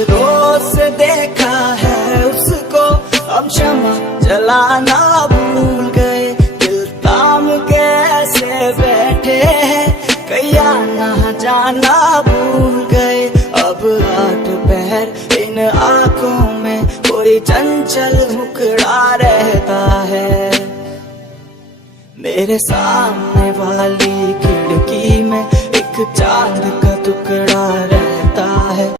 रोज से देखा है उसको, हम क्षमा जलाना भूल गए। दिल थाम के ऐसे बैठे हैं, कया ना जाना भूल गए। अब हाथ पैर इन आंखों में कोई चंचल मुखड़ा रहता है। मेरे सामने वाली खिड़की में एक चांद का टुकड़ा